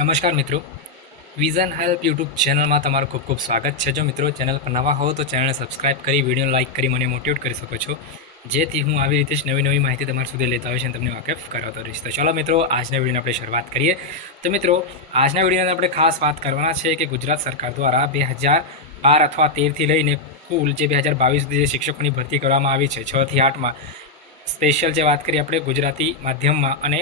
નમસ્કાર મિત્રો. Vision help YouTube ચેનલમાં તમારું ખૂબ ખૂબ સ્વાગત છે. જો મિત્રો ચેનલ પર નવા હો તો ચેનલને સબસ્ક્રાઇબ કરી વીડિયો લાઇક કરી મને મોટિવેટ કરી શકો છો. જેથી હું આવી રીતે જ નવી નવી માહિતી તમારા સુધી લેતા છે અને તમને વાકેફ કરાવતો રહીશ. તો ચલો મિત્રો, આજના વિડીયોની આપણે શરૂઆત કરીએ. તો મિત્રો, આજના વિડીયોની આપણે ખાસ વાત કરવાના છે કે ગુજરાત સરકાર દ્વારા બે હજાર બાર અથવા તેરથી લઈને કુલ જે બે હજાર બાવીસ સુધી જે શિક્ષકોની ભરતી કરવામાં આવી છે છથી આઠમાં સ્પેશિયલ જે વાત કરીએ આપણે ગુજરાતી માધ્યમમાં અને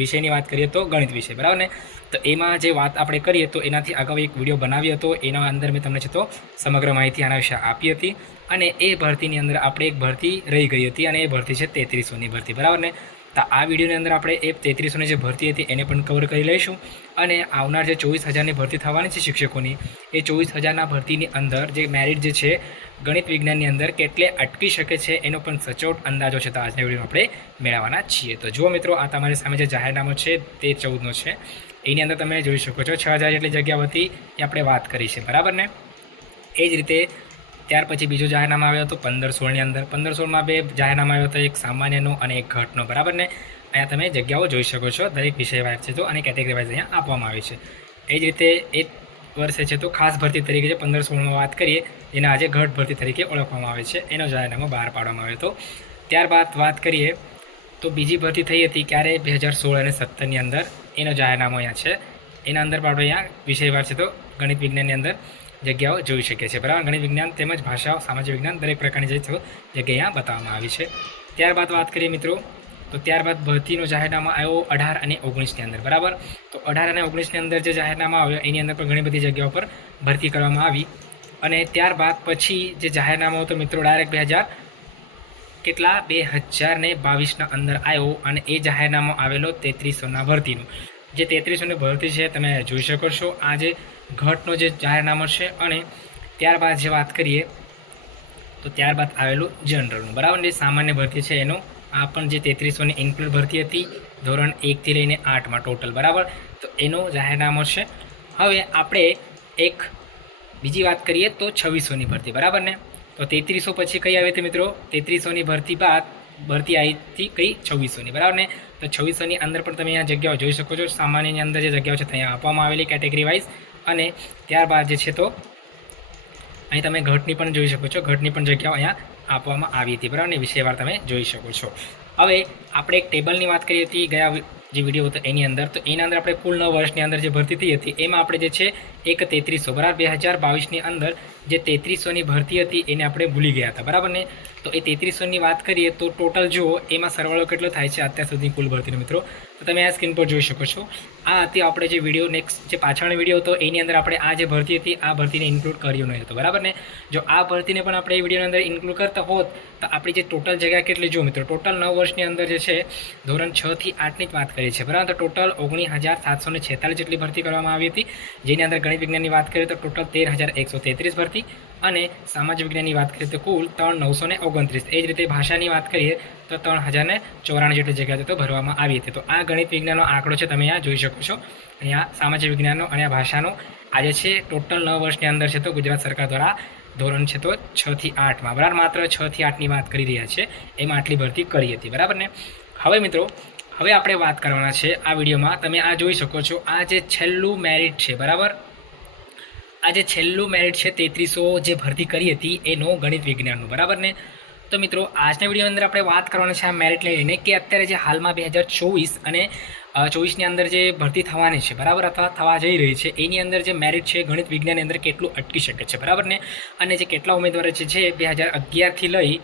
વિષયની વાત કરીએ તો ગણિત વિષય, બરાબર ને? તો એમાં જે વાત આપણે કરીએ તો એનાથી અગાઉ એક વીડિયો બનાવ્યો હતો. એના અંદર મેં તમને છે તો સમગ્ર માહિતી આના વિશે આપી હતી અને એ ભરતીની અંદર આપણે એક ભરતી રહી ગઈ હતી અને એ ભરતી છે તેત્રીસોની ભરતી, બરાબર ને? તો આ વિડીયોની અંદર આપણે એ તેત્રીસોની જે ભરતી હતી એને પણ કવર કરી લઈશું અને આવનાર જે ચોવીસ હજારની ભરતી થવાની છે શિક્ષકોની, એ ચોવીસ હજારના ભરતીની અંદર જે મેરિટ જે છે ગણિત વિજ્ઞાનની અંદર કેટલે અટકી શકે છે એનો પણ સચોટ અંદાજો છે તો આજના વિડીયોમાં આપણે મેળવવાના છીએ. તો જુઓ મિત્રો, આ તમારી સામે જે જાહેરનામો છે તે ચૌદનો છે. એની અંદર તમે જોઈ શકો છો છ હજાર જેટલી જગ્યા હતી એ આપણે વાત કરી છે. બરાબર ને? એ જ રીતે ત્યાર પછી બીજો જાહેરનામું આવ્યો હતો પંદર સોળની અંદર. પંદર સોળમાં બે જાહેરનામા આવ્યો હતો, એક સામાન્યનો અને એક ઘટનો. બરાબર ને? અહીંયા તમે જગ્યાઓ જોઈ શકો છો, દરેક વિષય વાઇઝ છે તો, અને કેટેગરી વાઇઝ અહીંયા આપવામાં આવી છે. એ જ રીતે એક વર્ષે છે તો ખાસ ભરતી તરીકે જે પંદર સોળમાં વાત કરીએ, જેને આજે ઘટ ભરતી તરીકે ઓળખવામાં આવે છે, એનો જાહેરનામો બહાર પાડવામાં આવ્યો હતો. ત્યારબાદ વાત કરીએ, તો બીજી ભરતી થઈ હતી ક્યારે? બે હજાર સોળ અને સત્તરની અંદર. એનો જાહેરનામો અહીંયા છે. એના અંદર પણ આપણે અહીંયા વિષયવાર છે તો ગણિત વિજ્ઞાનની અંદર જગ્યાઓ જોઈ શકીએ છીએ. બરાબર? ગણિત વિજ્ઞાન તેમજ ભાષાઓ, સામાજિક વિજ્ઞાન દરેક પ્રકારની જે જગ્યા અહીંયા બતાવવામાં આવી છે. ત્યારબાદ વાત કરીએ મિત્રો, તો ત્યારબાદ ભરતીનો જાહેરનામા આવ્યો અઢાર અને ઓગણીસની અંદર. બરાબર? તો અઢાર અને ઓગણીસની અંદર જે જાહેરનામા આવ્યો, એની અંદર પણ ઘણી બધી જગ્યાઓ પર ભરતી કરવામાં આવી. અને ત્યારબાદ પછી જે જાહેરનામા હતો મિત્રો, ડાયરેક્ટ બે હજાર કેટલા? બે હજાર ને બાવીસના અંદર આવ્યો અને એ જાહેરનામો આવેલો તેત્રીસોના ભરતીનું જે તેત્રીસોની ભરતી છે તમે જોઈ શકો છો, આ જે ઘટનો જે જાહેરનામો છે અને ત્યારબાદ જે વાત કરીએ, તો ત્યારબાદ આવેલું જનરલનું બરાબર? જે સામાન્ય ભરતી છે એનું. આ પણ જે તેત્રીસોની ઇન્ક્લુડ ભરતી હતી, ધોરણ એકથી લઈને આઠમાં ટોટલ બરાબર? તો એનો જાહેરનામો છે. હવે આપણે એક બીજી વાત કરીએ તો છવ્વીસોની ભરતી. બરાબર ને? તો તેત્રીસો પછી કઈ આવી હતી મિત્રો? તેત્રીસોની ભરતી બાદ ભરતી આવી હતી કઈ? છવ્વીસોની, બરાબર ને? તો છવ્વીસોની અંદર પણ તમે અહીંયા જગ્યાઓ જોઈ શકો છો. સામાન્યની અંદર જે જગ્યાઓ છે ત્યાં આપવામાં આવેલી કેટેગરી વાઇઝ અને ત્યારબાદ જે છે તો, અહીં તમે ઘટની પણ જોઈ શકો છો. ઘટની પણ જગ્યાઓ અહીંયા આપવામાં આવી હતી, બરાબર ને? વિષયવાર તમે જોઈ શકો છો. હવે આપણે એક ટેબલની વાત કરી હતી. ગયા જે વીડિયો હતો એની અંદર, તો એના અંદર આપણે કુલ નવ વર્ષની અંદર જે ભરતી થઈ હતી, એમાં આપણે જે છે એક તેત્રીસો, બરાબર? બે હજાર બાવીસની અંદર જે તેત્રીસોની ભરતી હતી, એને આપણે ભૂલી ગયા હતા, બરાબર ને? તો એ તેત્રીસોની વાત કરીએ તો ટોટલ જુઓ, એમાં સરવાળો કેટલો થાય છે અત્યાર સુધી કુલ ભરતીનો મિત્રો? તો તમે આ સ્ક્રીન પર જોઈ શકો છો. આ હતી આપણે જે વીડિયો નેક્સ્ટ જે પાછળનો વીડિયો હતો, એની અંદર આપણે આ જે ભરતી હતી, આ ભરતીને ઇન્ક્લુડ કર્યો નહીં હતો, બરાબર ને? જો આ ભરતીને પણ આપણે એ વિડીયોની અંદર ઇન્ક્લુડ કરતા હોત, તો આપણી જે ટોટલ જગ્યા કેટલી, જો મિત્રો ટોટલ નવ વર્ષની અંદર જે છે, ધોરણ છ થી આઠની જ વાત કરી છે, બરાબર? તો ટોટલ ઓગણીસ હજાર સાતસો ને છેતાલીસ જેટલી ભરતી કરવામાં આવી હતી, જેની અંદર ગણિત વિજ્ઞાનની વાત કરીએ તો ટોટલ તેર હજાર એકસો તેત્રીસ ભરતી અને સામાજિક વિજ્ઞાનની વાત કરીએ તો કુલ ત્રણ નવસો ને ઓગણત્રીસ. એ જ રીતે ભાષાની વાત કરીએ તો ત્રણ હજાર ને ચોરાણું જેટલી જગ્યા તો ભરવામાં આવી હતી. તો આ ગણિત વિજ્ઞાનનો આંકડો છે, તમે આ જોઈ શકો છો. અહીંયા સામાજિક વિજ્ઞાનનો અને આ ભાષાનો આજે છે ટોટલ નવ વર્ષની અંદર છે તો ગુજરાત સરકાર દ્વારા ધોરણ છે તો છ થી આઠમાં બરાબર? માત્ર છ થી આઠની વાત કરી રહ્યા છે. એમાં આટલી ભરતી કરી હતી. બરાબર ને? હવે મિત્રો, હવે આપણે વાત કરવાના છે આ વિડીયોમાં. તમે આ જોઈ શકો છો. આ જે છેલ્લું મેરિટ છે, બરાબર? આ જે છેલ્લું મેરિટ છે તેત્રીસો જે ભરતી કરી હતી એનો ગણિત વિજ્ઞાનનું. બરાબર ને? તો મિત્રો, આજના વિડીયોની અંદર આપણે વાત કરવાની છે આ મેરિટને લઈને કે અત્યારે જે હાલમાં બે હજાર ચોવીસ અને ચોવીસની અંદર જે ભરતી થવાની છે, બરાબર? અથવા થવા જઈ રહી છે, એની અંદર જે મેરિટ છે, ગણિત વિજ્ઞાનની અંદર કેટલું અટકી શકે છે, બરાબર ને? અને જે કેટલા ઉમેદવારો છે, જે બે હજાર અગિયારથી લઈ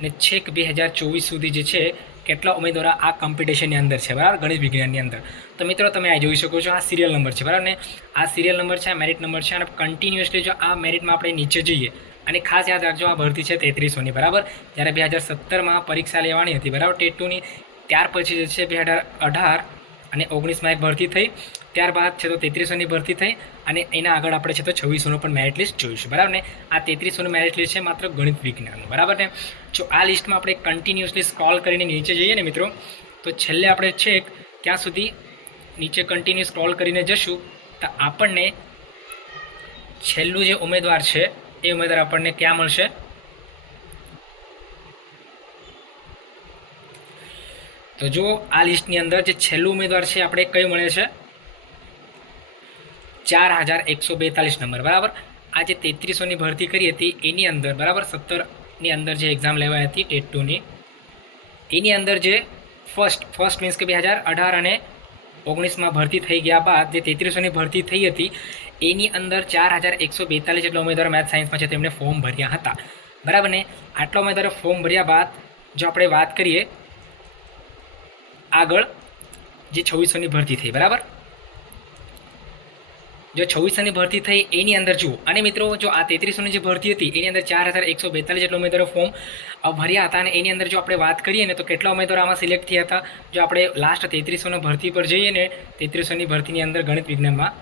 ને છેક બે હજાર ચોવીસ સુધી જે છે, કેટલા ઉમેદવારો આ કોમ્પિટિશનની અંદર છે, બરાબર? ગણિત વિજ્ઞાનની અંદર. તો મિત્રો, તમે આ જોઈ શકો છો, આ સિરિયલ નંબર છે, બરાબર ને? આ સિરિયલ નંબર છે, આ મેરિટ નંબર છે, અને કન્ટિન્યુઅસલી જો આ મેરિટમાં આપણે નીચે જઈએ, અને ખાસ યાદ રાખજો, આ ભરતી છે તેત્રીસોની, બરાબર? જ્યારે બે હજાર સત્તરમાં પરીક્ષા લેવાની હતી, બરાબર? ટેટ ટુની ત્યાર પછી જે છે, બે હજાર અઢાર અને ઓગણીસમાં એક ભરતી થઈ. ત્યારબાદ છે તો તેત્રીસોની ભરતી થઈ અને એના આગળ આપણે છે તો છવ્વીસોનું પણ મેરિટ લિસ્ટ જોઈશું. બરાબર ને? આ તેત્રીસોનું મેરિટ લિસ્ટ છે માત્ર ગણિત વિજ્ઞાનનું. બરાબર ને? જો આ લિસ્ટમાં આપણે કન્ટિન્યુઅસલી સ્ક્રોલ કરીને નીચે જઈએ ને મિત્રો, તો છેલ્લે આપણે છેક ક્યાં સુધી નીચે કન્ટિન્યુ સ્ક્રોલ કરીને જશું, તો આપણને છેલ્લું જે ઉમેદવાર છે, એ ઉમેદવાર આપણને ક્યાં મળશે? તો જો આ લિસ્ટની અંદર જે છેલ્લું ઉમેદવાર છે, આપણે કયું મળે છે? ચાર હજાર એકસો બેતાલીસ નંબર, બરાબર? આ જે તેત્રીસોની ભરતી કરી હતી, એની અંદર, બરાબર? સત્તરની અંદર જે એક્ઝામ લેવાઈ હતી, ટેટ ટુની, એની અંદર જે ફર્સ્ટ ફર્સ્ટ મીન્સ કે બે હજાર અઢાર અને ઓગણીસમાં ભરતી થઈ ગયા બાદ, જે તેત્રીસોની ભરતી થઈ હતી, એની અંદર ચાર હજાર એકસો બેતાલીસ જેટલા ઉમેદવારો મેથ સાયન્સમાં છે તેમણે ફોર્મ ભર્યા હતા. બરાબર ને? આટલા ઉમેદવારો ફોર્મ ભર્યા બાદ, જો આપણે વાત કરીએ આગળ જે છવ્વીસોની ભરતી થઈ, બરાબર? જો છવ્વીસોની ભરતી થઈ, એની અંદર જુઓ. અને મિત્રો, જો આ તેત્રીસોની જે ભરતી હતી, એની અંદર ચાર હજાર એકસો બેતાલીસ જેટલા ઉમેદવારો ફોર્મ ભર્યા હતા. અને એની અંદર જો આપણે વાત કરીએ ને, તો કેટલા ઉમેદવારો આમાં સિલેક્ટ થયા હતા? જો આપણે લાસ્ટ તેત્રીસોની ભરતી પર જઈએ ને, તેત્રીસોની ભરતીની અંદર ગણિત વિજ્ઞાનમાં.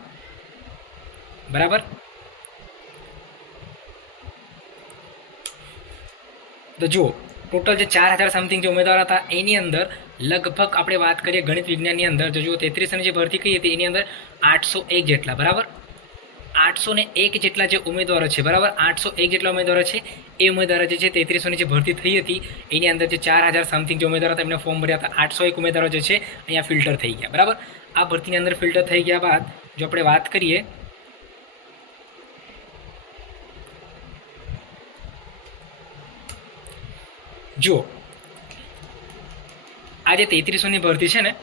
બરાબર? તો જુઓ ટોટલ જે ચાર હજાર સમથિંગ જે ઉમેદવાર હતા, એની અંદર લગભગ આપણે વાત કરીએ ગણિત વિજ્ઞાનની અંદર જો જુઓ તેત્રીસોની જે ભરતી કરી હતી, એની અંદર આઠસો એક જેટલા, બરાબર? આઠસો ને એક જેટલા જે ઉમેદવારો છે, બરાબર? આઠસો એક જેટલા ઉમેદવારો છે, એ ઉમેદવારો જે છે તેત્રીસોની જે ભરતી થઈ હતી, એની અંદર જે ચાર હજાર સમથિંગ જે ઉમેદવારો હતા, એમને ફોર્મ ભર્યા હતા, આઠસો એક ઉમેદવારો જે છે, અહીંયા ફિલ્ટર થઈ ગયા, બરાબર? આ ભરતીની અંદર ફિલ્ટર થઈ ગયા બાદ, જો આપણે વાત કરીએ જુઓ. આ જે તેત્રીસોની ભરતી છે ને,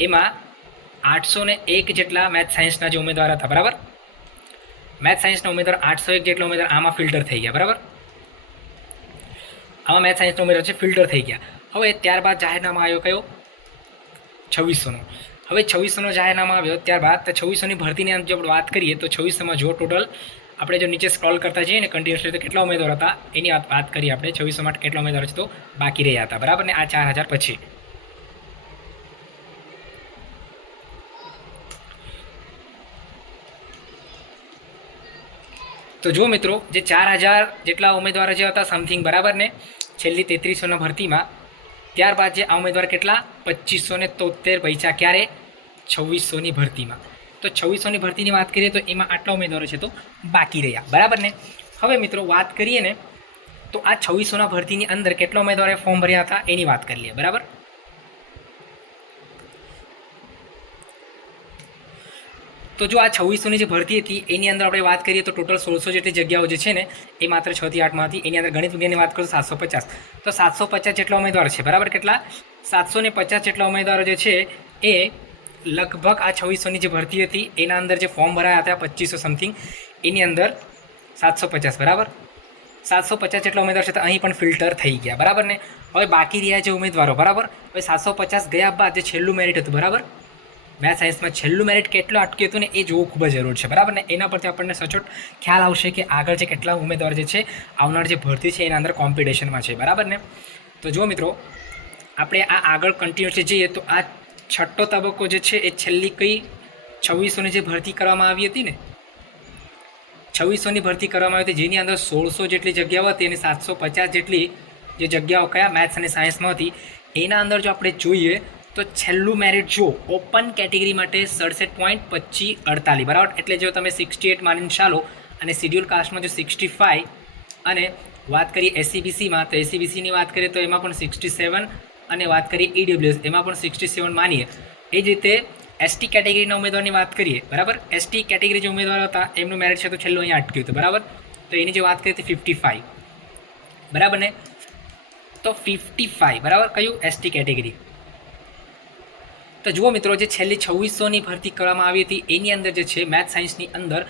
એમાં આઠસો ને એક જેટલા મેથ સાયન્સના જે ઉમેદવાર હતા, બરાબર? મેથ સાયન્સના ઉમેદવાર આઠસો એક જેટલા ઉમેદવાર આમાં ફિલ્ટર થઈ ગયા, બરાબર? આમાં મેથ સાયન્સનો ઉમેદવાર છે ફિલ્ટર થઈ ગયા. હવે ત્યારબાદ જાહેરનામા આવ્યો કયો? છવ્વીસોનો. હવે છવ્વીસોનો જાહેરનામા આવ્યો, ત્યારબાદ છવ્વીસોની ભરતીની અંદર જો આપણે વાત કરીએ તો છવ્વીસોમાં જો ટોટલ આપણે જો નીચે સ્ક્રોલ કરતા જઈએ ને કન્ટિન્યુઅસલી તો કેટલા ઉમેદવાર હતા? એની વાત કરીએ આપણે. છવ્વીસો માટે કેટલા ઉમેદવાર છે તો બાકી રહ્યા હતા. બરાબર ને? આ ચાર હજાર પછી. તો જો મિત્રો, જે ચાર હજાર જેટલા ઉમેદવારો જે હતા સમથિંગ બરાબર ને? છેલ્લી તેત્રીસોના ભરતીમાં, ત્યારબાદ જે આ ઉમેદવાર કેટલા? પચીસો ને તોતેર પૈસા. ક્યારે? છવ્વીસોની ભરતીમાં. તો છવ્વીસોની ભરતીની વાત કરીએ તો એમાં આટલા ઉમેદવારો છે તો બાકી રહ્યા. બરાબર ને? હવે મિત્રો વાત કરીએ ને, તો આ છવ્વીસોના ભરતીની અંદર કેટલા ઉમેદવારે ફોર્મ ભર્યા હતા એની વાત કરી લઈએ. બરાબર? તો જો આ છવ્વીસોની જે ભરતી હતી, એની અંદર આપણે વાત કરીએ તો ટોટલ સોળસો જેટલી જગ્યાઓ જે છે ને, એ માત્ર છ થી આઠમાં હતી. એની અંદર ગણિત વિજ્ઞાનની વાત કરું સાતસો પચાસ. તો સાતસો પચાસ જેટલા ઉમેદવારો છે. બરાબર? કેટલા? સાતસો ને પચાસ જેટલા ઉમેદવારો જે છે, એ લગભગ આ છવ્વીસોની જે ભરતી હતી, એના અંદર જે ફોર્મ ભરાયા હતા પચીસો સમથિંગ એની અંદર સાતસો પચાસ, બરાબર? સાતસો પચાસ જેટલા ઉમેદવાર છે, તો અહીં પણ ફિલ્ટર થઈ ગયા, બરાબર ને? હવે બાકી રહ્યા જે ઉમેદવારો, બરાબર? હવે સાતસો પચાસ ગયા બાદ જે છેલ્લું મેરિટ હતું, બરાબર? મેથ સાયન્સમાં છેલ્લું મેરિટ કેટલું અટક્યું હતું ને, એ જોવું ખૂબ જ જરૂર છે, બરાબર ને? એના પરથી આપણને સચોટ ખ્યાલ આવશે કે આગળ જે કેટલા ઉમેદવાર જે છે, આવનાર જે ભરતી છે, એના અંદર કોમ્પિટિશનમાં છે, બરાબર ને? તો જો મિત્રો, આપણે આ આગળ કન્ટિન્યુઅસલી જઈએ, તો આ છઠ્ઠો તબક્કો જે છે એ છેલ્લી કઈ છવ્વીસોની જે ભરતી કરવામાં આવી હતી ને? છવ્વીસોની ભરતી કરવામાં આવી હતી, જેની અંદર સોળસો જેટલી જગ્યાઓ હતી અને સાતસો પચાસ જેટલી જે જગ્યાઓ કયા મેથ્સ અને સાયન્સમાં હતી, એના અંદર જો આપણે જોઈએ તો છેલ્લું મેરિટ જો ઓપન કેટેગરી માટે સડસઠ પોઈન્ટ પચીસ અડતાલીસ, બરાબર? એટલે જો તમે સિક્સટી એટ માનીને ચાલો અને શિડ્યુલ કાસ્ટમાં જો સિક્સટી ફાઇવ અને વાત કરીએ એસસીબીસીમાં, તો એસસીબીસીની વાત કરીએ તો એમાં પણ સિક્સટી સેવન અને વાત કરીએ ઈડબ્લ્યુએસ એમાં પણ સિક્સટી સેવન માનીએ. એ જ રીતે એસટી કેટેગરીના ઉમેદવારની વાત કરીએ, બરાબર? એસટી કેટેગરી જે ઉમેદવારો હતા, એમનું મેરિટ છે તો છેલ્લું અહીંયા અટક્યું હતું, બરાબર? તો એની જે વાત કરીએ હતી ફિફ્ટી ફાઈવ બરાબર ને? તો ફિફ્ટી ફાઇવ બરાબર? કયું? એસટી કેટેગરી તો જુઓ મિત્રો, જે છેલ્લી છવ્વીસોની ભરતી કરવામાં આવી હતી, એની અંદર જે છે મેથ સાયન્સની અંદર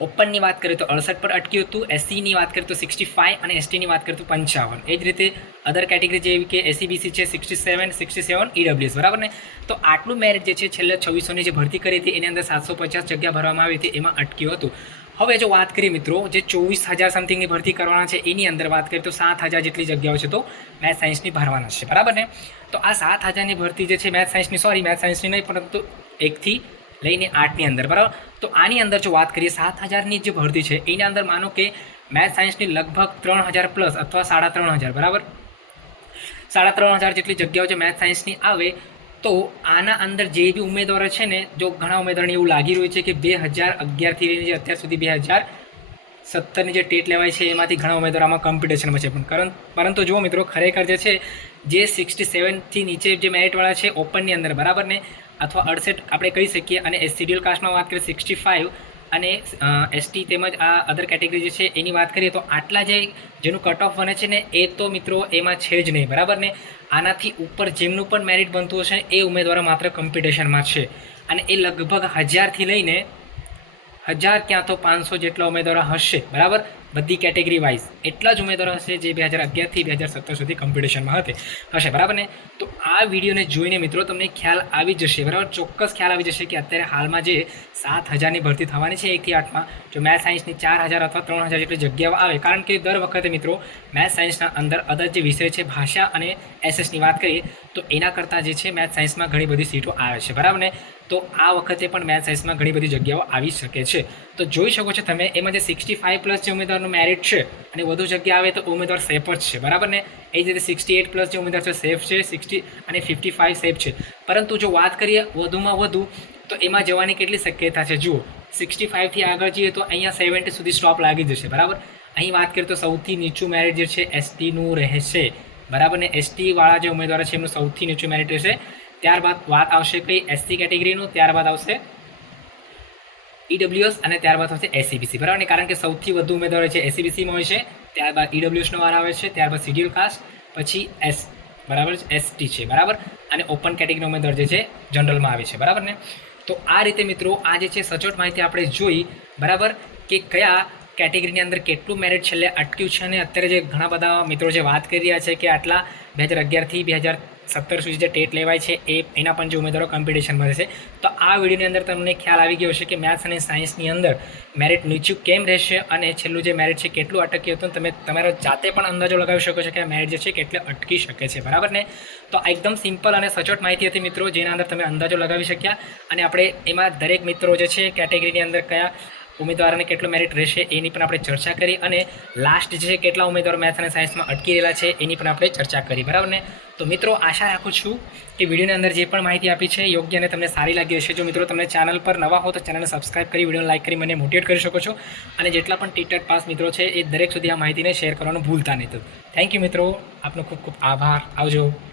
ઓપનની વાત કરીએ તો અડસઠ પર અટક્યું હતું એસસીની વાત કરીએ તો સિક્સટી ફાઇવ અને એસટીની વાત કરીએ તો પંચાવન. એ જ રીતે અધર કેટેગરી જેવી કે એસીબીસી છે, sixty seven sixty seven EWS બરાબર ને? તો આટલું મેરિટ જે છે, છેલ્લે છવ્વીસોની જે ભરતી કરી હતી, એની અંદર સાતસો પચાસ જગ્યા ભરવામાં આવી હતી, એમાં અટક્યું હતું. હવે જો વાત કરીએ મિત્રો, જે ચોવીસ હજાર સમથિંગની ભરતી કરવાના છે, એની અંદર વાત કરીએ તો સાત હજાર જેટલી જગ્યાઓ છે, તો મેથ સાયન્સની ભરવાના છે, બરાબર ને? તો આ સાત હજારની ભરતી જે છે મેથ સાયન્સની સોરી મેથ સાયન્સની નહીં, પરંતુ એકથી લઈને આર્ટની અંદર, બરાબર? તો આની અંદર જો વાત કરીએ, સાત હજારની જે ભરતી છે, એની અંદર માનો કે મેથ સાયન્સની લગભગ ત્રણ હજાર પ્લસ અથવા સાડા ત્રણ હજાર, બરાબર? સાડા ત્રણ હજાર જેટલી જગ્યાઓ જે મેથ સાયન્સની આવે, તો આના અંદર જે બી ઉમેદવારો છે ને, જો ઘણા ઉમેદવારોને એવું લાગી રહ્યું છે કે બે હજાર અગિયારથી લઈને જે અત્યાર સુધી બે હજાર સત્તરની જે ટેટ લેવાય છે, એમાંથી ઘણા ઉમેદવારો આમાં કોમ્પિટિશનમાં છે. પણ પરંતુ જુઓ મિત્રો, ખરેખર જે છે, જે સિક્સટી સેવનથી નીચે જે મેરિટવાળા છે ઓપનની અંદર, બરાબર ને? અથવા અડસઠ આપણે કહી શકીએ અને શિડ્યુલ કાસ્ટમાં વાત કરીએ સિક્સટી ફાઇવ અને એસટી તેમજ આ અધર કેટેગરી જે છે એની વાત કરીએ તો આટલા જે જેનું કટ ઓફ બને છે ને, એ તો મિત્રો એમાં છે જ નહીં, બરાબર ને? આનાથી ઉપર જેમનું પણ મેરિટ બનતું હશે એ ઉમેદવારો માત્ર કોમ્પિટિશનમાં છે. અને એ લગભગ હજારથી લઈને હજાર ક્યાં તો પાંચસો જેટલા ઉમેદવારો હશે, બરાબર? બધી કેટેગરી વાઇઝ એટલા જ ઉમેદવારો હશે જે બે હજાર અગિયારથી બે હજાર સત્તર સુધી કોમ્પિટિશનમાં હતી હશે. બરાબર ને? તો આ વિડીયોને જોઈને મિત્રો તમને ખ્યાલ આવી જશે, બરાબર? ચોક્કસ ખ્યાલ આવી જશે કે અત્યારે હાલમાં જે સાત હજારની ભરતી થવાની છે એકથી આઠમાં જો મેથ સાયન્સની ચાર હજાર અથવા ત્રણ હજાર જેટલી જગ્યાઓ આવે, કારણ કે દર વખતે મિત્રો મેથ્સ સાયન્સના અંદર અદર જે વિષય છે ભાષા અને એસએસની વાત કરીએ તો એના કરતાં જે છે મેથ્સ સાયન્સમાં ઘણી બધી સીટો આવે છે, બરાબર ને? તો આ વખતે પણ મેથ્સ સાયન્સમાં ઘણી બધી જગ્યાઓ આવી શકે છે. તો જોઈ શકો છો તમે, એમાં જે સિક્સટી ફાઇવ પ્લસ જે ઉમેદવારનું મેરિટ છે અને વધુ જગ્યા આવે તો ઉમેદવાર સેફ જ છે, બરાબર ને? એ જ રીતે સિક્સટી એટ પ્લસ જે ઉમેદવાર છે સેફ છે સિક્સટી અને ફિફ્ટી ફાઇવ સેફ છે. પરંતુ જો વાત કરીએ વધુમાં વધુ, તો એમાં જવાની કેટલી શક્યતા છે? જુઓ સિક્સટી ફાઇવથી આગળ જઈએ તો અહીંયા સેવન્ટી સુધી સ્ટોપ લાગી જશે, બરાબર? અહીં વાત કરીએ તો સૌથી નીચું મેરિટ જે છે એસટીનું રહેશે. બરાબર ને એસટી વાળા જે ઉમેદવારો છે, એમનું સૌથી નીચું મેરિટ રહેશે. ત્યારબાદ વાત આવશે કઈ એસસી કેટેગરીનું ત્યારબાદ આવશે ઈડબ્લ્યુએસ અને ત્યારબાદ આવશે એસીબીસી બરાબર ને? કારણ કે સૌથી વધુ ઉમેદવારો છે એસીબીસીમાં હોય છે, ત્યારબાદ ઈડબ્લ્યુએસનો વાર આવે છે, ત્યારબાદ શિડ્યુલ કાસ્ટ પછી એસ બરાબર એસટી છે, બરાબર? અને ઓપન કેટેગરીનો ઉમેદવાર જે છે જનરલમાં આવે છે, બરાબર ને? તો આ રીતે મિત્રો, આ જે છે, સચોટ માહિતી આપણે જોઈ, બરાબર? કે કયા કેટેગરીની અંદર કેટલું મેરિટ છેલ્લે અટક્યું છે અને અત્યારે જે ઘણા બધા મિત્રો જે વાત કરી રહ્યા છે કે આટલા બે હજાર અગિયારથી બે હજાર સત્તર સુધી જે ટેટ લેવાય છે એ એના પણ જે ઉમેદવારો કોમ્પિટિશનમાં રહેશે. તો આ વિડીયોની અંદર તમને ખ્યાલ આવી ગયો હશે કે મેથ્સ અને સાયન્સની અંદર મેરિટ નીચું કેમ રહેશે અને છેલ્લું જે મેરિટ છે કેટલું અટક્યું હતું. તમે તમારો જાતે પણ અંદાજો લગાવી શકો છો કે આ મેરિટ જે છે કેટલે અટકી શકે છે. બરાબર ને? તો આ એકદમ સિમ્પલ અને સચોટ માહિતી હતી મિત્રો, જેના અંદર તમે અંદાજો લગાવી શક્યા. અને આપણે એમાં દરેક મિત્રો જે છે કેટેગરીની અંદર કયા ઉમેદવારોને કેટલું મેરિટ રહેશે એની પણ આપણે ચર્ચા કરી અને લાસ્ટ જે કેટલા ઉમેદવારો મેથ્સ અને સાયન્સમાં અટકી રહેલા છે એની પણ આપણે ચર્ચા કરી, બરાબર ને? તો મિત્રો, આશા રાખું છું કે વિડીયોની અંદર જે પણ માહિતી આપી છે યોગ્ય અને તમને સારી લાગી હશે. જો મિત્રો તમને ચેનલ પર નવા હો તો ચેનલને સબસ્ક્રાઇબ કરી વીડિયો લાઇક કરી, મને મોટિવેટ કરી શકો છો. અને જેટલા પણ ટીટેટ પાસ મિત્રો છે એ દરેક સુધી આ માહિતીને શેર કરવાનું ભૂલતા નહીં. થેન્ક યુ મિત્રો. આપનો ખૂબ ખૂબ આભાર. આવજો.